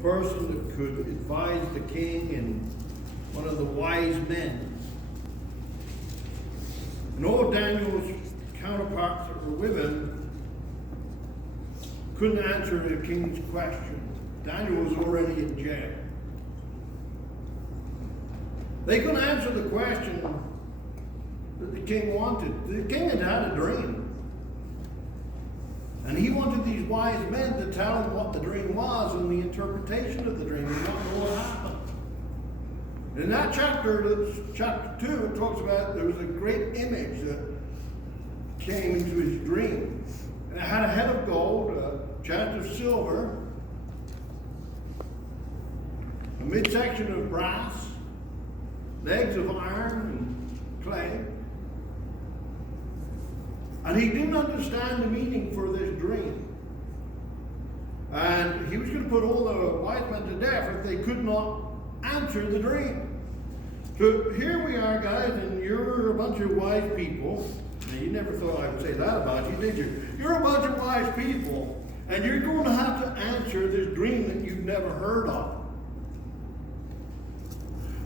person that could advise the king and one of the wise men. And all Daniel's counterparts that were with him couldn't answer the king's question. Daniel was already in jail. They couldn't answer the question that the king wanted. The king had had a dream. And he wanted these wise men to tell him what the dream was and the interpretation of the dream and what happened. In that chapter, chapter 2, it talks about there was a great image that came into his dream. And it had a head of gold, a chest of silver, a midsection of brass, legs of iron and clay. And he didn't understand the meaning for this dream. And he was going to put all the wise men to death if they could not answer the dream. So here we are, guys, and you're a bunch of wise people. Now, you never thought I would say that about you, did you? You're a bunch of wise people, and you're going to have to answer this dream that you've never heard of.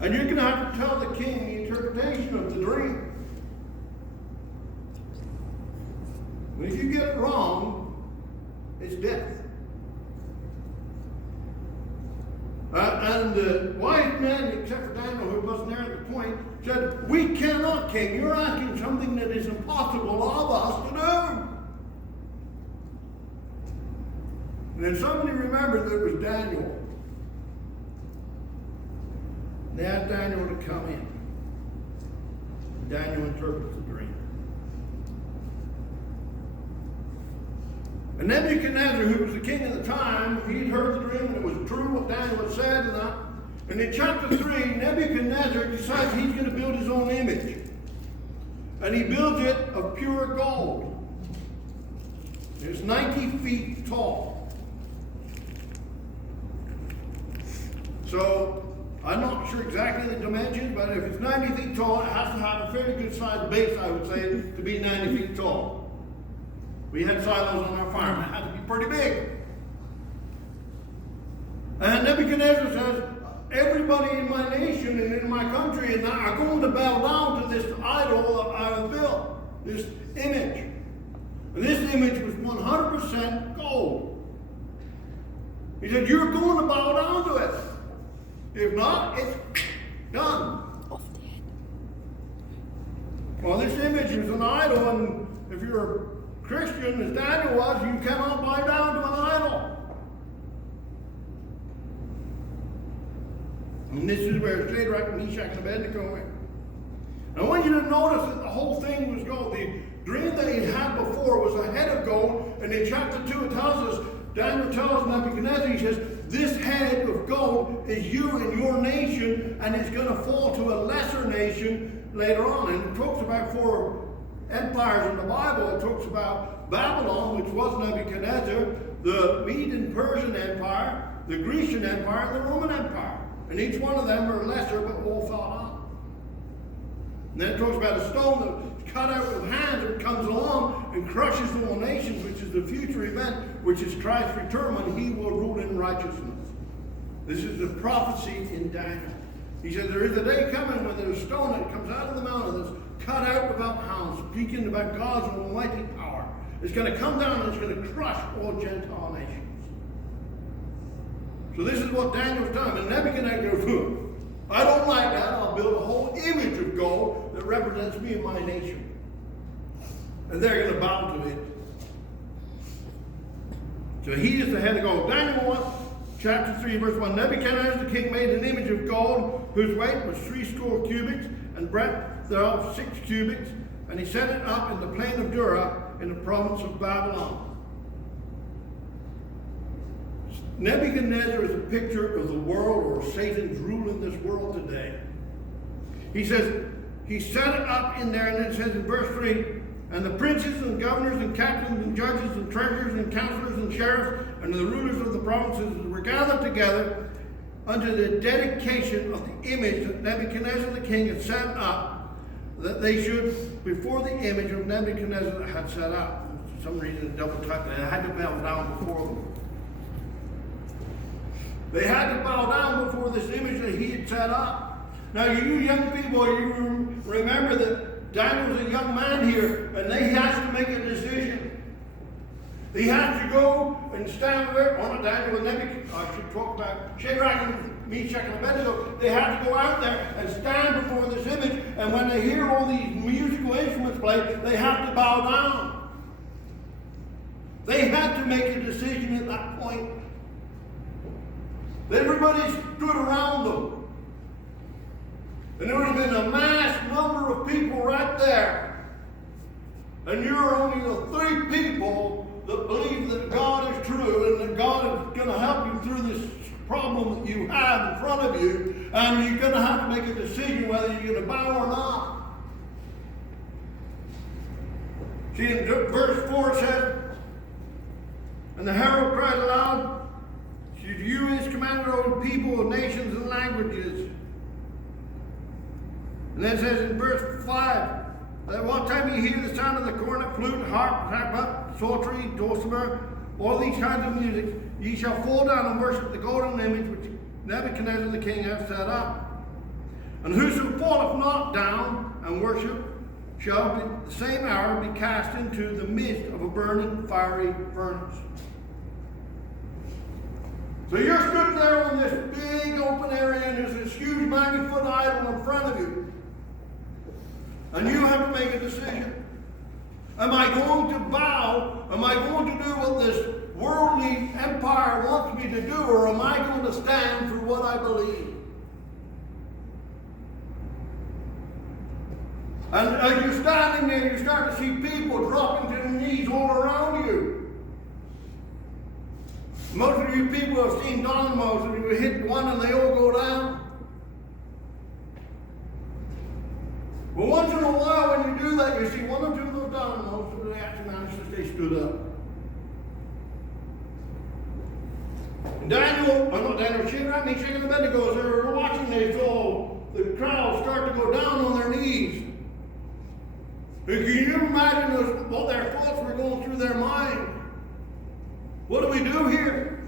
And you're going to have to tell the king the interpretation of the dream. And if you get it wrong, it's death. And the wise men, except for Daniel, who wasn't there at the point, said, "We cannot, king. You're asking something that is impossible of us to do." And then somebody remembered that it was Daniel. They asked Daniel to come in. Daniel interprets the dream. And Nebuchadnezzar, who was the king at the time, he'd heard the dream and it was true what Daniel had said and that. And in chapter 3, Nebuchadnezzar decides he's going to build his own image. And he builds it of pure gold. It's 90 feet tall. So, I'm not sure exactly the dimensions, but if it's 90 feet tall, it has to have a fairly good sized base, I would say, to be 90 feet tall. We had silos on our farm. It had to be pretty big. And Nebuchadnezzar says, everybody in my nation and in my country and are going to bow down to this idol that I have built, this image. And this image was 100% gold. He said, you're going to bow down to it. If not, it's done. Well, this image is an idol, and if you're a Christian, as Daniel was, you cannot bow down to an idol. And this is where Shadrach, Meshach, and Abednego went. I want you to notice that the whole thing was gold. The dream that he had before was a head of gold, and in chapter 2 it tells us, Daniel tells Nebuchadnezzar, he says, this head of gold is you and your nation, and it's going to fall to a lesser nation later on. And it talks about 4 empires in the Bible. It talks about Babylon, which was Nebuchadnezzar, the Median Persian Empire, the Grecian Empire, and the Roman Empire. And each one of them are lesser, but all fell out. And then it talks about a stone that's cut out with hands that comes along and crushes all nations, which is the future event, which is Christ's return when he will rule in righteousness. This is the prophecy in Daniel. He says there is a day coming when there's a stone that comes out of the mountain that's cut out without hands, speaking about God's almighty power. It's going to come down and it's going to crush all Gentile nations. So this is what Daniel's done. And Nebuchadnezzar goes, I don't like that. I'll build a whole image of gold that represents me and my nation. And they're going to bow to it. So he is the head of gold. Daniel 1, chapter 3, verse 1. Nebuchadnezzar the king made an image of gold whose weight was 60 cubits and breadth thereof 6 cubits. And he set it up in the plain of Dura in the province of Babylon. Nebuchadnezzar is a picture of the world, or Satan's rule in this world today. He says, he set it up in there, and then it says in verse 3, and the princes and governors and captains and judges and treasurers and counselors and sheriffs and the rulers of the provinces were gathered together unto the dedication of the image that Nebuchadnezzar the king had set up, that they should, before the image of Nebuchadnezzar had set up. For some reason, double type, and I had to bow down before them. They had to bow down before this image that he had set up. Now, you young people, you remember that Daniel's a young man here, and he has to make a decision. He has to go and stand there. Oh, not Daniel and Nebuchadnezzar. I should talk about Shadrach and Meshach and Abednego. They have to go out there and stand before this image, and when they hear all these musical instruments play, they have to bow down. They had to make a decision at that point. Everybody stood around them. And there would have been a mass number of people right there. And you're only the 3 people that believe that God is true and that God is going to help you through this problem that you have in front of you. And you're going to have to make a decision whether you're going to bow or not. See, in verse 4 it says, and the herald cried aloud, to you is commanded over people of nations and languages. And then it says in verse 5, that what time you hear the sound of the cornet, flute, harp, harp, psaltery, dulcimer, all these kinds of music, ye shall fall down and worship the golden image which Nebuchadnezzar the king hath set up. And whoso falleth not down and worship shall be the same hour be cast into the midst of a burning fiery furnace. So you're stood there on this big open area, and there's this huge 90-foot idol in front of you. And you have to make a decision. Am I going to bow? Am I going to do what this worldly empire wants me to do? Or am I going to stand for what I believe? And as you're standing there, you start to see people dropping to their knees all around you. Most of you people have seen dynamos, and you hit one and they all go down. But once in a while, when you do that, you see one or two of those dynamos, and they actually managed to stay stood up. And Shadrach, Meshach, and Abednego, as they were watching, they saw the crowd start to go down on their knees. And can you imagine what their thoughts were going through their mind? What do we do here?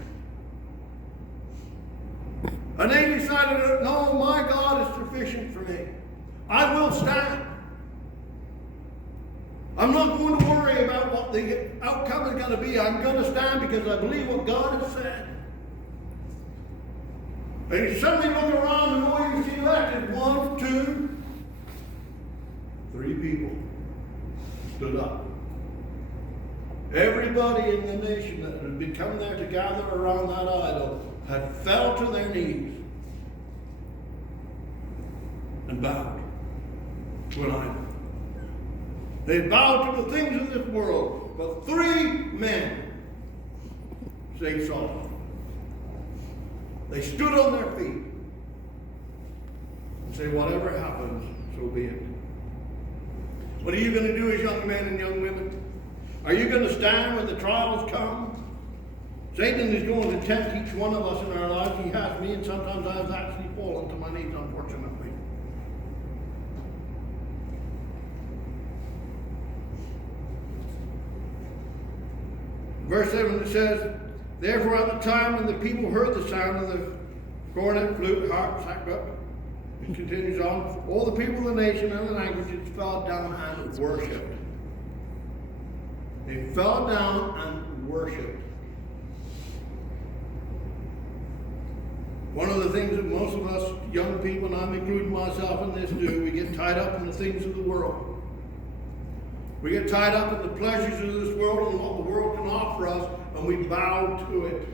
And they decided, no, my God is sufficient for me. I will stand. I'm not going to worry about what the outcome is going to be. I'm going to stand because I believe what God has said. And you suddenly look around and all you see left is 1, 2, 3 people stood up. Everybody in the nation that had been coming there to gather around that idol had fell to their knees and bowed to an idol. They bowed to the things of this world, but 3 men stayed solid. They stood on their feet and said, whatever happens, so be it. What are you going to do as young men and young women? Are you going to stand when the trials come? Satan is going to tempt each one of us in our lives. He has me, and sometimes I've actually fallen to my knees, unfortunately. Verse 7, it says, therefore at the time when the people heard the sound of the cornet, flute, harp, sackbut, it continues on, all the people of the nation and the languages fell down and worshipped. They fell down and worshipped. One of the things that most of us young people, and I'm including myself in this, do, we get tied up in the things of the world. We get tied up in the pleasures of this world and what the world can offer us, and we bow to it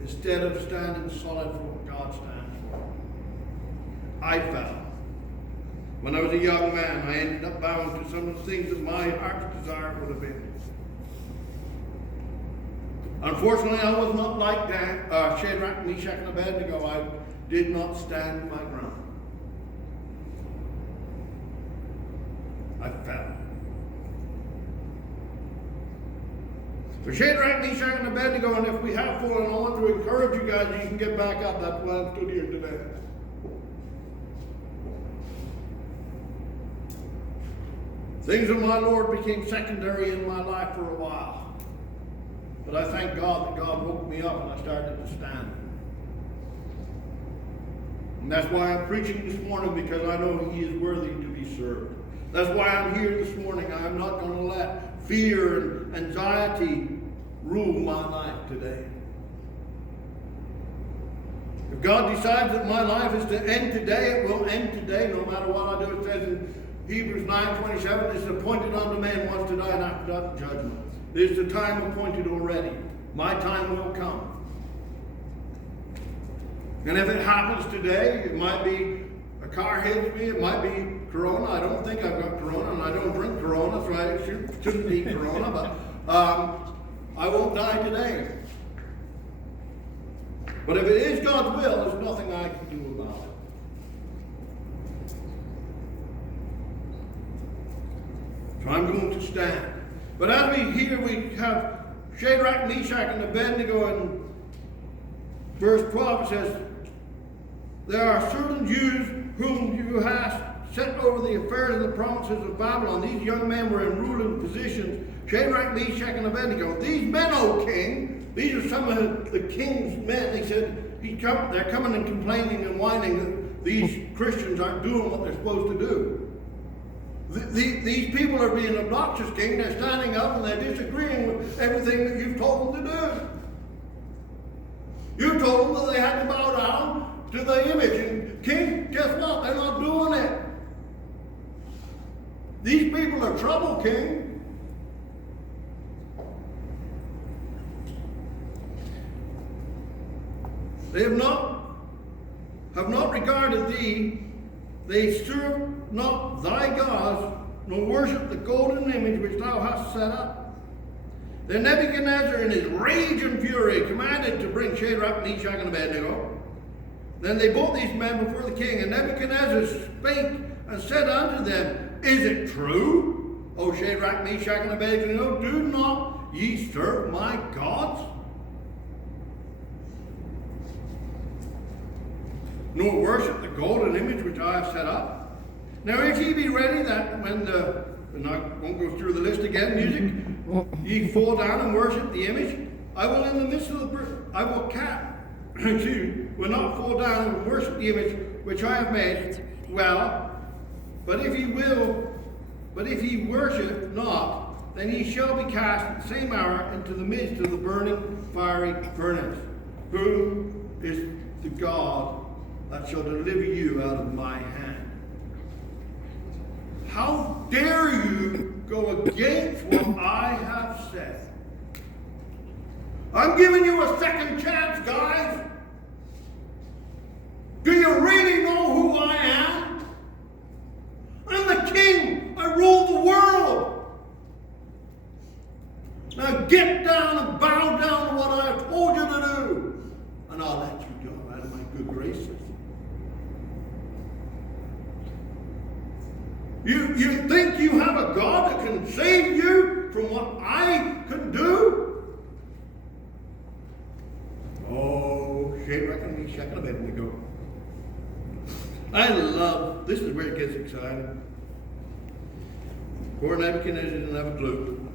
instead of standing solid for what God stands for. I fell. When I was a young man, I ended up bowing to some of the things that my heart's desire would have been. Unfortunately, I was not like Shadrach, Meshach, and Abednego. I did not stand my ground. I fell. For Shadrach, Meshach, and Abednego, and if we have fallen, I want to encourage you guys, you can get back up. That's why I'm stood here today. Things of my Lord became secondary in my life for a while. But I thank God that God woke me up and I started to stand. And that's why I'm preaching this morning, because I know he is worthy to be served. That's why I'm here this morning. I am not going to let fear and anxiety rule my life today. If God decides that my life is to end today, it will end today, no matter what I do. It says in Hebrews 9:27, it's appointed unto man once to die, and after that judgment. There's the time appointed already. My time will come. And if it happens today, it might be a car hits me, it might be Corona. I don't think I've got Corona, and I don't drink Corona, so I shouldn't eat Corona, but I won't die today. But if it is God's will, there's nothing I can do about it. So I'm going to stand. But as we have Shadrach, Meshach, and Abednego in verse 12, it says, there are certain Jews whom you have set over the affairs of the provinces of Babylon. These young men were in ruling positions, Shadrach, Meshach, and Abednego. These men, O king, these are some of the king's men. They said, they're coming and complaining and whining that these Christians aren't doing what they're supposed to do. These people are being obnoxious, king. They're standing up and they're disagreeing with everything that you've told them to do. You told them that they had to bow down to the image. And king, guess what? They're not doing it. These people are trouble, king. They have not regarded thee. They serve not thy gods, nor worship the golden image which thou hast set up. Then Nebuchadnezzar, in his rage and fury, commanded to bring Shadrach, Meshach, and Abednego. Then they brought these men before the king, and Nebuchadnezzar spake and said unto them, is it true, O Shadrach, Meshach, and Abednego, do not ye serve my gods? Nor worship the golden image which I have set up? Now if ye be ready, that when and I won't go through the list again, music, ye fall down and worship the image, I will in the midst of I will not fall down and worship the image which I have made. Well, but if ye worship not, then ye shall be cast at the same hour into the midst of the burning fiery furnace. Who is the God that shall deliver you out of my hand? How dare you go against what I have said? I'm giving you a second chance, guys. Do you really know who I am? I'm the king. I rule the world. Now get down and bow down to what I have told you to do, and I'll let you go out of my good graces. You think you have a God that can save you from what I can do? Oh, Shadrach and Meshach and Abednego. This is where it gets exciting. Poor Nebuchadnezzar didn't have a clue.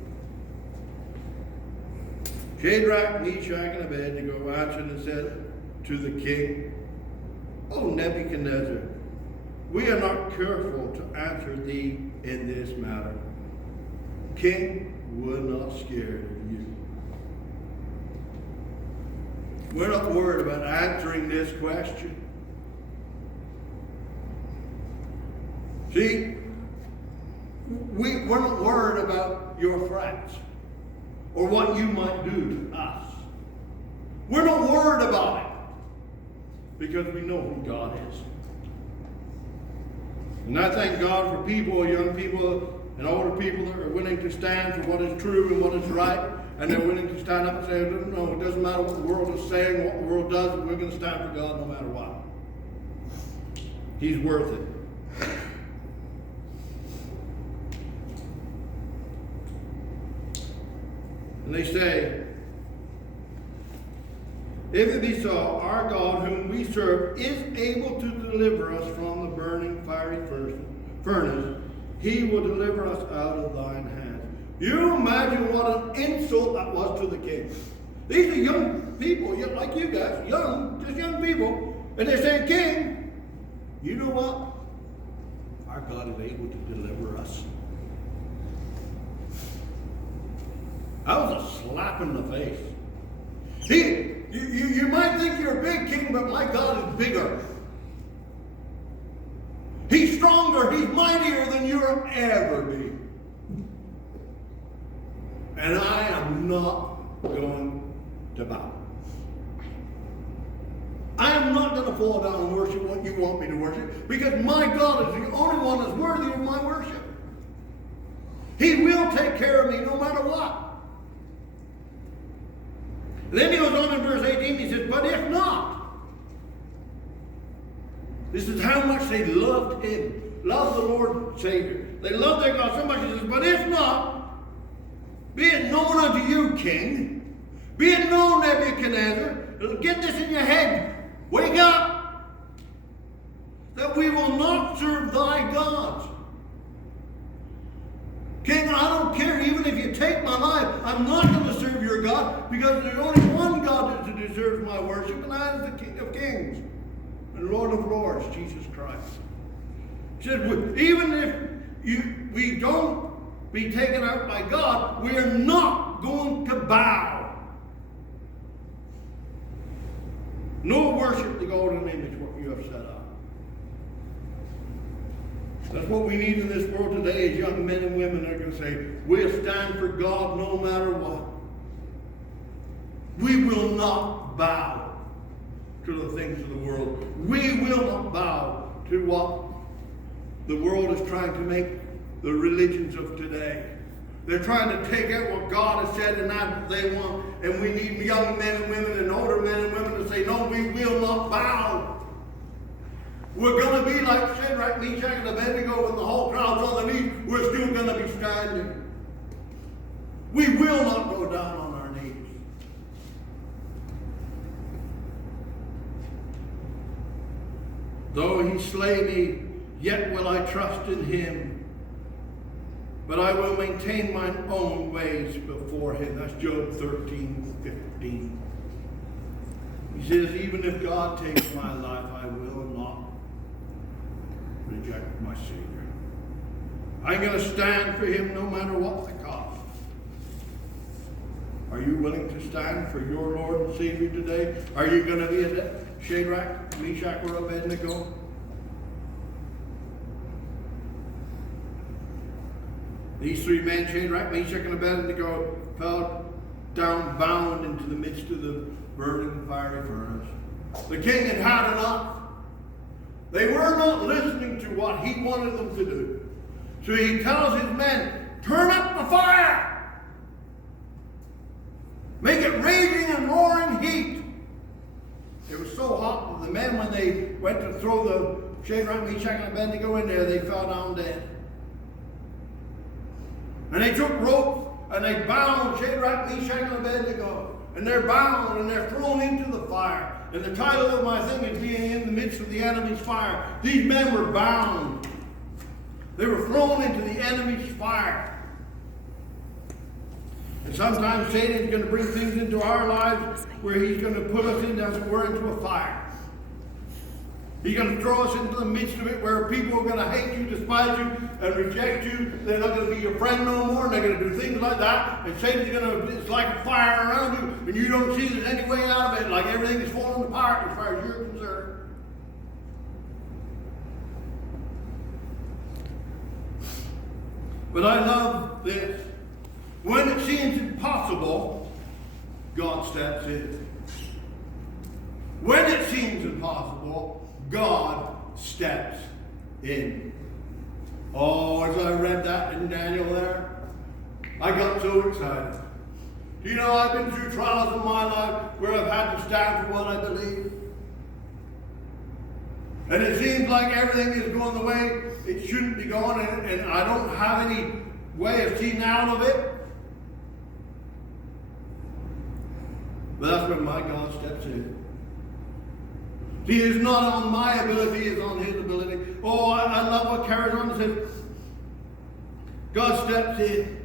Shadrach, Meshach, and Abednego answered and said to the king, O Nebuchadnezzar, we are not careful to answer thee in this matter. King, we're not scared of you. We're not worried about answering this question. See, we're not worried about your threats or what you might do to us. We're not worried about it because we know who God is. And I thank God for people, young people and older people that are willing to stand for what is true and what is right, and they're willing to stand up and say, no, it doesn't matter what the world is saying, what the world does, we're going to stand for God no matter what. He's worth it. And they say, if it be so, our God whom we serve is able to deliver us from the burning fiery furnace. He will deliver us out of thine hand. You imagine what an insult that was to the king. These are young people, like you guys, just young people. And they're saying, King, you know what? Our God is able to deliver us. That was a slap in the face. You might think you're a big king, but my God is bigger. He's stronger, he's mightier than you'll ever be. And I am not going to bow. I am not going to fall down and worship what you want me to worship, because my God is the only one that's worthy of my worship. He will take care of me no matter what. Then he goes on in verse 18, he says, but if not, this is how much they loved him, loved the Lord Savior. They loved their God so much, he says, but if not, be it known unto you, King, be it known, Nebuchadnezzar, get this in your head, wake up, that we will not serve thy gods. King, I don't care, even if you take my life, I'm not going to serve your God, because there's only one God that deserves my worship, and that is the King of Kings and Lord of Lords, Jesus Christ. He said, even if we don't be taken out by God, we are not going to bow. No worship the golden image, what you have set up. That's what we need in this world today, is young men and women that are going to say, we'll stand for God no matter what. We will not bow to the things of the world. We will not bow to what the world is trying to make the religions of today. They're trying to take out what God has said, and that's what they want. And we need young men and women and older men and women to say, no, we will not bow. We're going to be like Shadrach, Meshach, and Abednego when the whole crowd's on the knees. We're still going to be standing. We will not go down on our knees. Though he slay me, yet will I trust in him. But I will maintain mine own ways before him. That's Job 13:15. He says, even if God takes my life, I will not reject my Savior. I'm going to stand for him no matter what the cost. Are you willing to stand for your Lord and Savior today? Are you going to be a Shadrach, Meshach, or Abednego? These three men, Shadrach, Meshach, and Abednego, fell down bound into the midst of the burning fiery furnace. The king had had enough. They were not listening to what he wanted them to do. So he tells his men, turn up the fire. Make it raging and roaring heat. It was so hot that the men, when they went to throw the Shadrach, Meshach, and Abednego in there, they fell down dead. And they took ropes and they bound Shadrach, Meshach, and Abednego. And they're bound and they're thrown into the fire. And the title of my thing is being in the midst of the enemy's fire. These men were bound. They were thrown into the enemy's fire. And sometimes Satan's going to bring things into our lives where he's going to put us in, as it were, into a fire. He's going to throw us into the midst of it where people are going to hate you, despise you, and reject you. They're not going to be your friend no more, and they're going to do things like that. And Satan's going to, it's like a fire around you, and you don't see there's any way out of it, like everything is falling apart as far as you're concerned. But I love this. When it seems impossible, God steps in. When it seems impossible, God steps in. Oh, as I read that in Daniel there, I got so excited. You know, I've been through trials in my life where I've had to stand for what I believe. And it seems like everything is going the way it shouldn't be going, and I don't have any way of seeing out of it. But that's when my God steps in. He is not on my ability, he is on his ability. Oh, I love what carries on. It says, God steps in.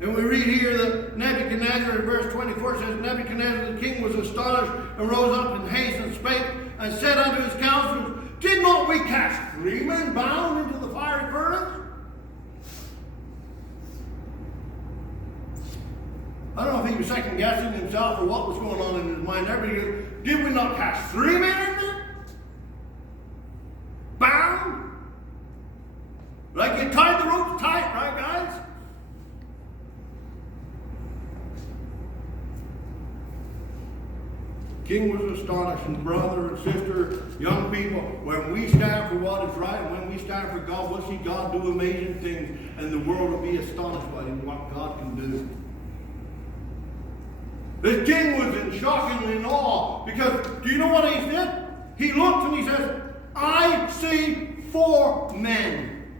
And we read here that Nebuchadnezzar, in verse 24, says, Nebuchadnezzar the king was astonished and rose up in haste and spake and said unto his counselors, 3 men bound into the fiery furnace? I don't know if he was second guessing himself or what was going on in his mind there, but he goes, did we not cast 3 men in there? Bound? Like you tied the ropes tight, right, guys? King was astonished, and brother and sister, young people, when we stand for what is right, and when we stand for God, we'll see God do amazing things, and the world will be astonished by what God can do. This king was in shock and in awe, because do you know what he did? He looked and he says, I see 4 men.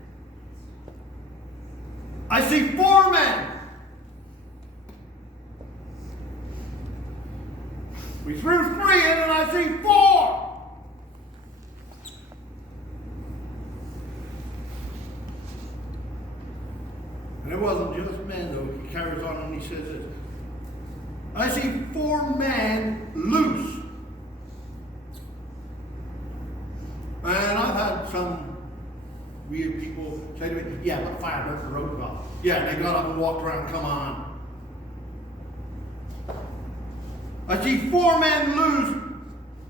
I see 4 men. We threw 3 in and I see 4. And it wasn't just men though. He carries on and he says this. I see 4 men loose. And I've had some weird people say to me, yeah, but fire broke the rope off. Yeah, they got up and walked around, come on. I see 4 men loose,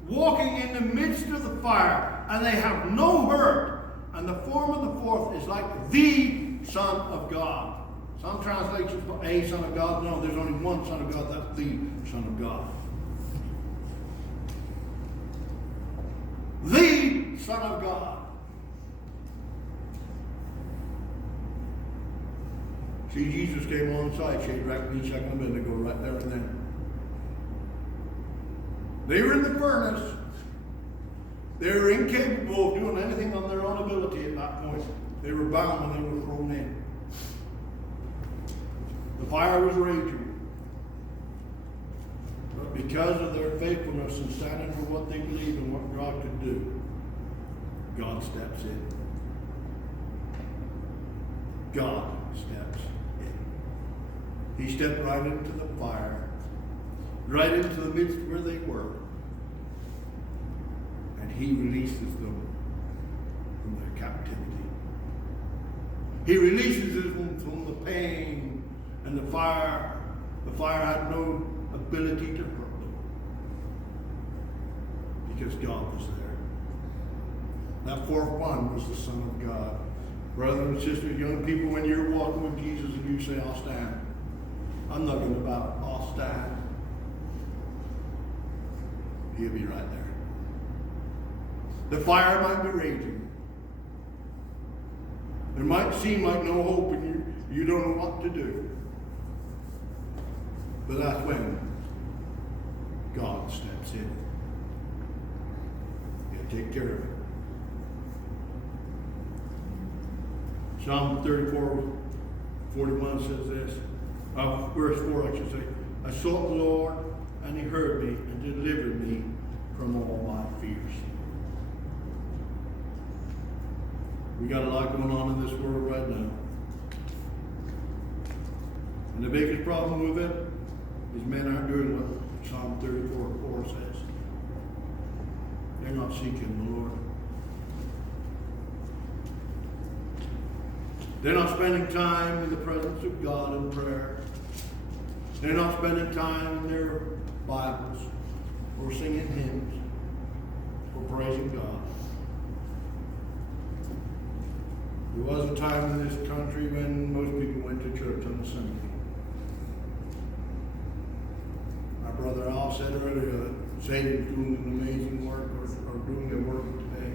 walking in the midst of the fire, and they have no hurt. And the form of the 4th is like the Son of God. Some translations put a Son of God. No, there's only one Son of God. That's the Son of God. The Son of God. See, Jesus came alongside Shadrach, Meshach, and Abednego right there and then. They were in the furnace. They were incapable of doing anything on their own ability at that point. They were bound when they were thrown in. The fire was raging. But because of their faithfulness and standing for what they believed and what God could do, God steps in. God steps in. He stepped right into the fire, right into the midst where they were, and he releases them from their captivity. He releases them from the pain and the fire. The fire had no ability to hurt them because God was there. That 4th one was the Son of God. Brothers and sisters, young people, when you're walking with Jesus and you say, I'll stand. I'm not going to bow. I'll stand. He'll be right there. The fire might be raging. There might seem like no hope and you don't know what to do. But that's when God steps in. He'll take care of it. Psalm 34:41 says this. Verse 4, I should say. I sought the Lord, and he heard me and delivered me from all my fears. We got a lot going on in this world right now. And the biggest problem with it is men aren't doing what Psalm 34:4 says. They're not seeking the Lord. They're not spending time in the presence of God in prayer. They're not spending time in their Bibles or singing hymns or praising God. There was a time in this country when most people went to church on a Sunday. My brother Al said earlier that Satan's doing an amazing work or doing a work today.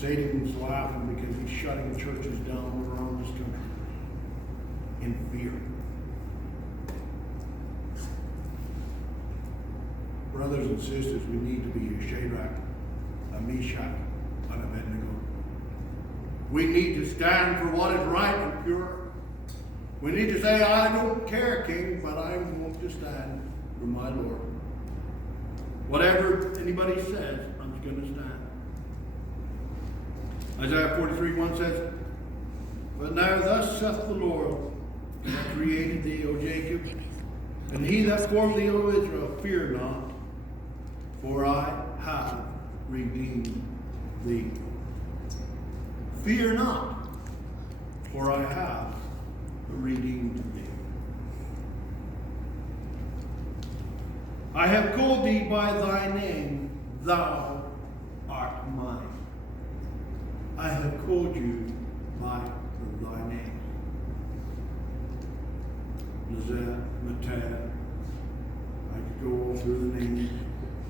Satan's laughing because he's shutting churches down around this country in fear. Brothers and sisters, we need to be a Shadrach, a Meshach, and Abednego. We need to stand for what is right and pure. We need to say, I don't care, King, but I'm going to stand for my Lord. Whatever anybody says, I'm going to stand. Isaiah 43:1 says, but now thus saith the Lord, that created thee, O Jacob, and he that formed thee, O Israel, fear not, for I have redeemed thee. Fear not, for I have redeemed thee. I have called thee by thy name, thou art mine. I have called you by thy name. Lizette, Matad, I could go all through the names,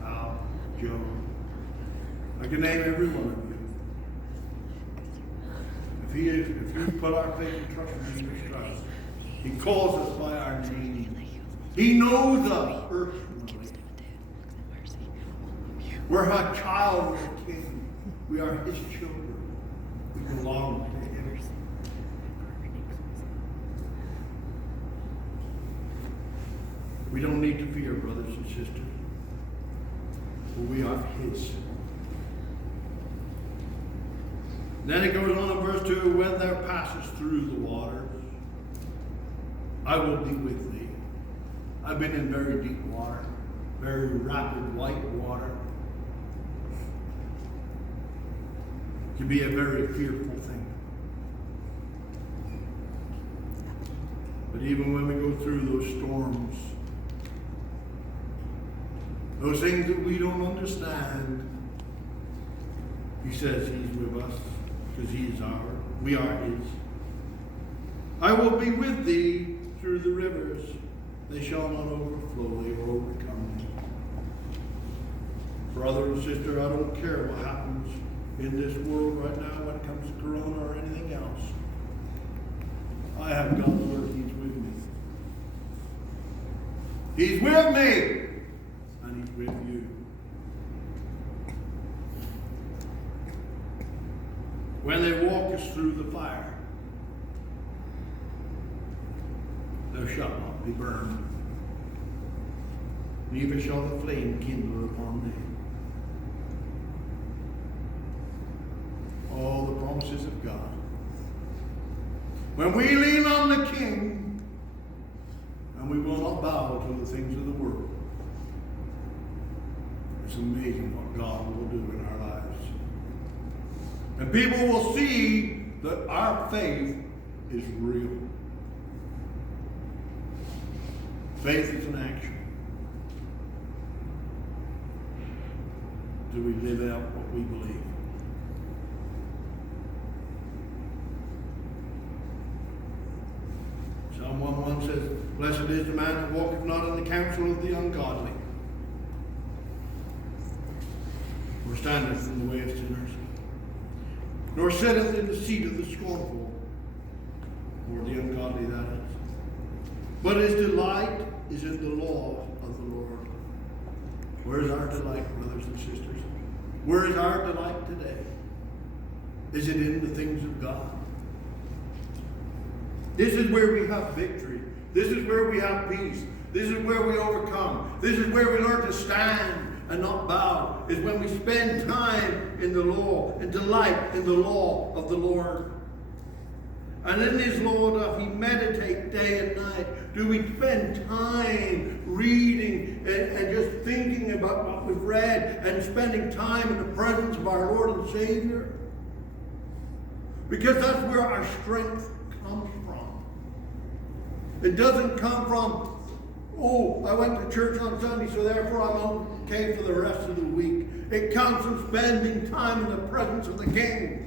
Al, Joe. I can name every one of you. If you put our faith and trust in Jesus Christ, He calls us by our name. He knows us personally. We're a child of the King. We are His children. We belong to Him. We don't need to fear, brothers and sisters, for we are His. Then it goes on in verse 2, when thou passest through the waters, I will be with thee. I've been in very deep water, very rapid white water. It can be a very fearful thing. But even when we go through those storms, those things that we don't understand, He says He's with us because He is ours. We are His. I will be with thee through the rivers. They shall not overflow. They will overcome thee. Brother and sister, I don't care what happens in this world right now when it comes to Corona or anything else. I have God's word. He's with me. He's with me. And He's with you. When they walk us through the fire, thou shalt not be burned, neither shall the flame kindle upon thee. All the promises of God. When we lean on the King, and we will not bow to the things of the world, it's amazing what God will do in our lives. And people will see that our faith is real. Faith is an action. Do we live out what we believe? Psalm 1:1 says, blessed is the man that walketh not in the counsel of the ungodly, or standeth in the way of sinners, nor sitteth in the seat of the scornful, or the ungodly, that is. But his delight is in the law of the Lord. Where is our delight, brothers and sisters? Where is our delight today? Is it in the things of God? This is where we have victory. This is where we have peace. This is where we overcome. This is where we learn to stand and not bow. Is when we spend time in the law and delight in the law of the Lord. And in His law doth He meditate day and night. Do we spend time reading and just thinking about what we've read and spending time in the presence of our Lord and Savior? Because that's where our strength comes from. It doesn't come from, oh, I went to church on Sunday, so therefore I'm okay for the rest of the week. It comes from spending time in the presence of the King.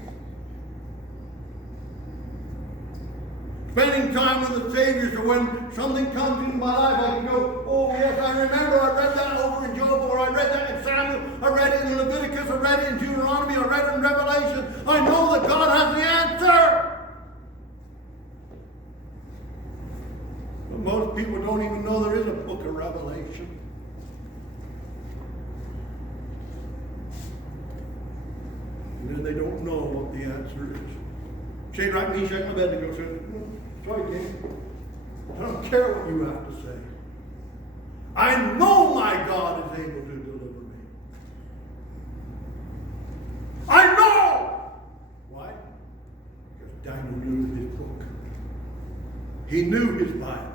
Spending time with the Savior, so when something comes into my life, I can go, oh yes, I remember I read that over in Job, or I read that in Samuel, I read it in Leviticus, I read it in Deuteronomy, I read it in Revelation. I know that God has the answer. But most people don't even know there is a book of Revelation. And then they don't know what the answer is. Shadrach, Meshach, and Abednego said, sorry, King. I don't care what you have to say. I know my God is able to deliver me. I know! Why? Because Daniel knew his book. He knew his Bible.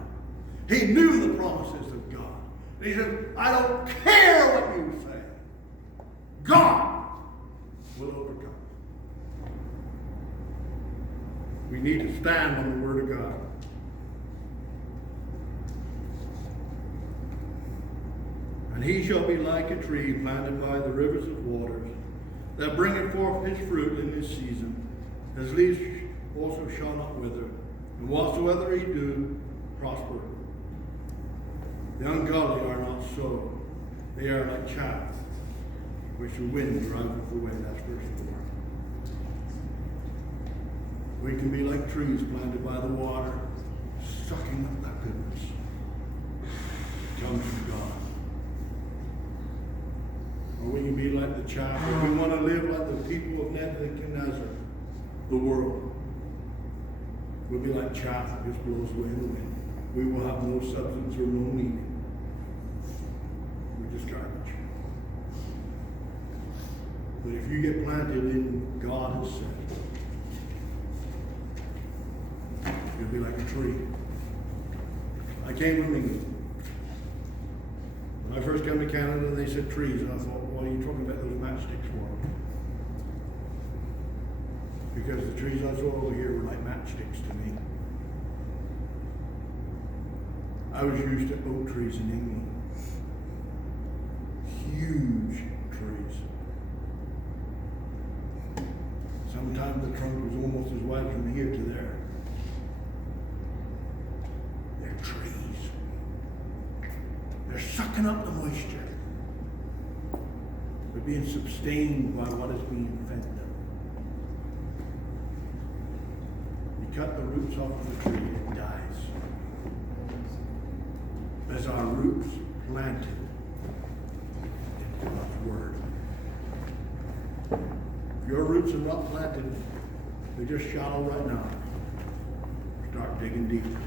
He knew the promises of God. And he said, I don't care what you say. God stand on the Word of God. And he shall be like a tree planted by the rivers of waters, that bringeth forth his fruit in his season. His leaves also shall not wither, and whatsoever he do, prosper. The ungodly are not so. They are like chaff, which the wind driveth away. That's verse 4. We can be like trees planted by the water, sucking up that goodness. It comes from God. Or we can be like the chaff. If we want to live like the people of Nebuchadnezzar, the world, we'll be like chaff that just blows away in the wind. We will have no substance or no meaning. We're just garbage. But if you get planted in God has said, you'll be like a tree. I came from England. When I first came to Canada, they said trees, and I thought, what are you talking about those matchsticks for? Because the trees I saw over here were like matchsticks to me. I was used to oak trees in England. Huge trees. Sometimes the trunk was almost as wide from here to there. They're trees. They're sucking up the moisture. They're being sustained by what is being fed them. You cut the roots off of the tree, it dies. As our roots planted into God's Word. If your roots are not planted, they're just shallow right now. Start digging deeper.